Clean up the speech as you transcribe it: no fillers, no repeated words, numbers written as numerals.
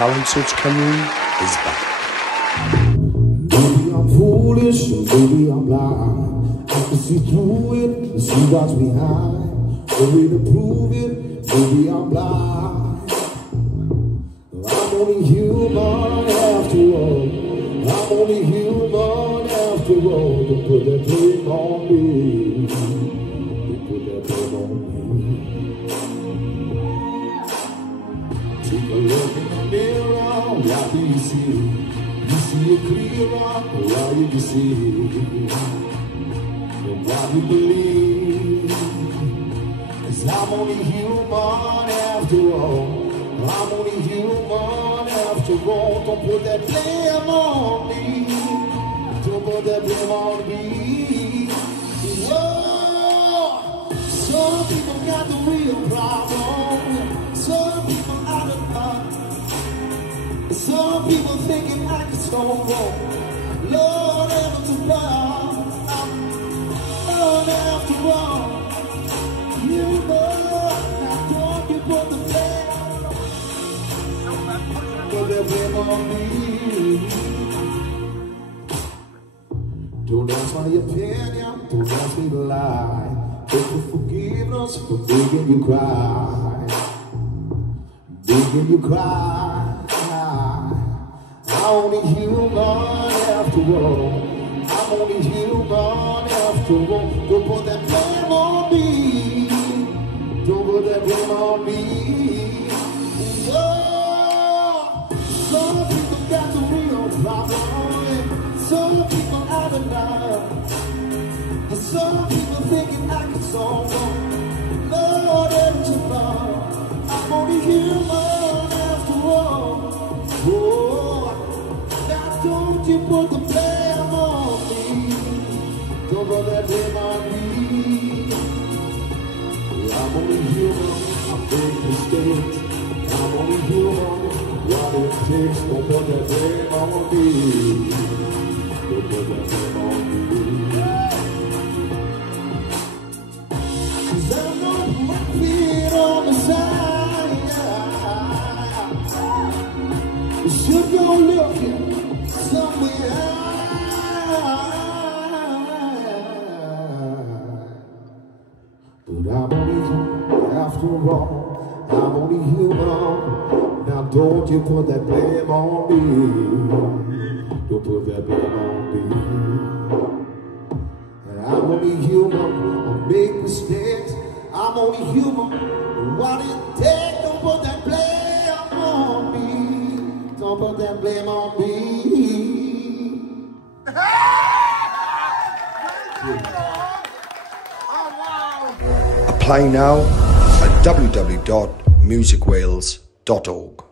Talent Search Cameroon is back. Maybe I'm foolish, maybe I'm blind. I can see through it and see what's behind. No way to prove it, maybe I'm blind. I'm only human after all. I'm only human after all. Don't put that blame on me. Don't put that blame on me. Take a look in the mirror, what do you see? You see it clearer, what do you see? And what you believe? 'Cause I'm only human after all. I'm only human after all. Don't put that blame on me. Don't put that blame on me. Whoa. Some people got the real problem. Some people out of touch. Some people thinking I can solve wrong. Lord, after all, Lord, after all, you know, now don't you put the blame on me. Don't ask my opinion, don't ask me to lie. Beg for forgiveness for making you cry. Making you cry. I'm only human after all. I'm only human after all. Don't put that blame on me. Don't put that blame on me. Oh, some people got the real problem. Some people out of line. Some people thinking I can solve them. Lord, it's about. I'm only human after all. Oh, now don't you put the blame on me. Don't put that blame on me. I'm only human, I make mistakes. I'm only human, what it takes. Don't put that blame on me. Don't put that blame on me. 'Cause I know my feet on the side. Should go looking somewhere. But I'm only human after all. I'm only human. Now don't you put that blame on me. Don't put that blame on me. I'm only human. I make mistakes. I'm only human. What it takes, don't put that blame on me. Don't put that blame on me. Apply now at www.musicwales.org.